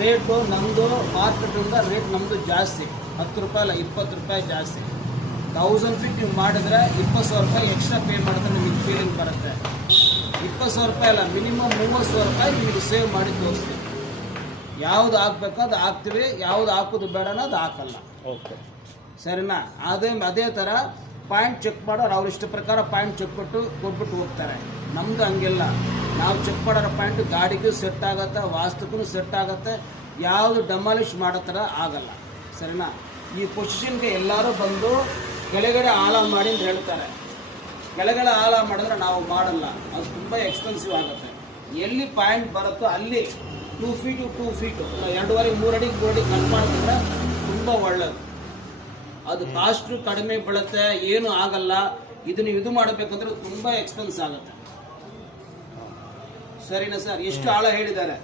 Rate ನಮ್ಮದು ಮಾರ್ಕೆಟಿಂದ rate ನಮ್ಮದು ಜಾಸ್ತಿ, 10 ರೂಪಾಯಿ ಅಲ್ಲ 20 ರೂಪಾಯಿ ಜಾಸ್ತಿ. 1000 ಫೀಟ್ ನೀವು ಮಾಡಿದ್ರೆ 20,000 ರೂಪಾಯಿ ಎಕ್ಸ್ಟ್ರಾ ಪೇ ಮಾಡಿದ್ರೆ ನಿಮಗೆ ಫೀಲಿಂಗ್ ಬರುತ್ತೆ. 20,000 ರೂಪಾಯಿ ಅಲ್ಲ, ಮಿನಿಮಮ್ 30,000 ರೂಪಾಯಿ ನಿಮಗೆ ಸೇವ್ ಮಾಡಿ ತೋರಿಸ್ತೀವಿ. ಯಾವುದು ಹಾಕ್ಬೇಕೋ ಅದು ಹಾಕ್ತೀವಿ, ಯಾವುದು ಹಾಕೋದು ಬೇಡನೋ ಅದು ಹಾಕಲ್ಲ. ಓಕೆ, ಸರಿನಾ? ಅದೇ ಥರ ಪಾಯಿಂಟ್ ಚೆಕ್ ಮಾಡೋರು ಅವ್ರ ಇಷ್ಟ ಪ್ರಕಾರ ಪಾಯಿಂಟ್ ಚೆಕ್ ಕೊಟ್ಬಿಟ್ಟು ಹೋಗ್ತಾರೆ. ನಮ್ಮದು ಹಂಗಿಲ್ಲ. ನಾವು ಚೆಕ್ ಮಾಡೋರ ಪಾಯಿಂಟ್ ಗಾಡಿಗೂ ಸೆಟ್ ಆಗುತ್ತೆ, ವಾಸ್ತುಕ್ಕೂ ಸೆಟ್ ಆಗುತ್ತೆ, ಯಾವುದು ಡೆಮಾಲಿಷ್ ಮಾಡೋ ಥರ ಆಗಲ್ಲ. ಸರಿನಾ? ಈ ಪೊಸಿಷನ್ಗೆ ಎಲ್ಲರೂ ಬಂದು ಕೆಳಗಡೆ ಆಳ ಮಾಡಿ ಅಂತ ಹೇಳ್ತಾರೆ. ಕೆಳಗಡೆ ಆಳ ಮಾಡಿದ್ರೆ ನಾವು ಮಾಡಲ್ಲ, ಅದು ತುಂಬ ಎಕ್ಸ್ಪೆನ್ಸಿವ್ ಆಗುತ್ತೆ. ಎಲ್ಲಿ ಪಾಯಿಂಟ್ ಬರುತ್ತೋ ಅಲ್ಲಿ 2 ಫೀಟು 2 ಫೀಟು 2.5-3 ಅಡಿ 3 ಅಡಿ ಕಟ್ ಮಾಡಿದ್ರೆ ತುಂಬ ಒಳ್ಳೆಯದು. ಅದು ಕಾಸ್ಟು ಕಡಿಮೆ ಬೀಳುತ್ತೆ, ಏನು ಆಗಲ್ಲ. ಇದನ್ನು ಇದು ಮಾಡಬೇಕಂದ್ರೆ ತುಂಬ ಎಕ್ಸ್ಪೆನ್ಸ್ ಆಗುತ್ತೆ. ಸರಿನಾ ಸರ್? ಎಷ್ಟು ಆಳ ಹೇಳಿದ್ದಾರೆ?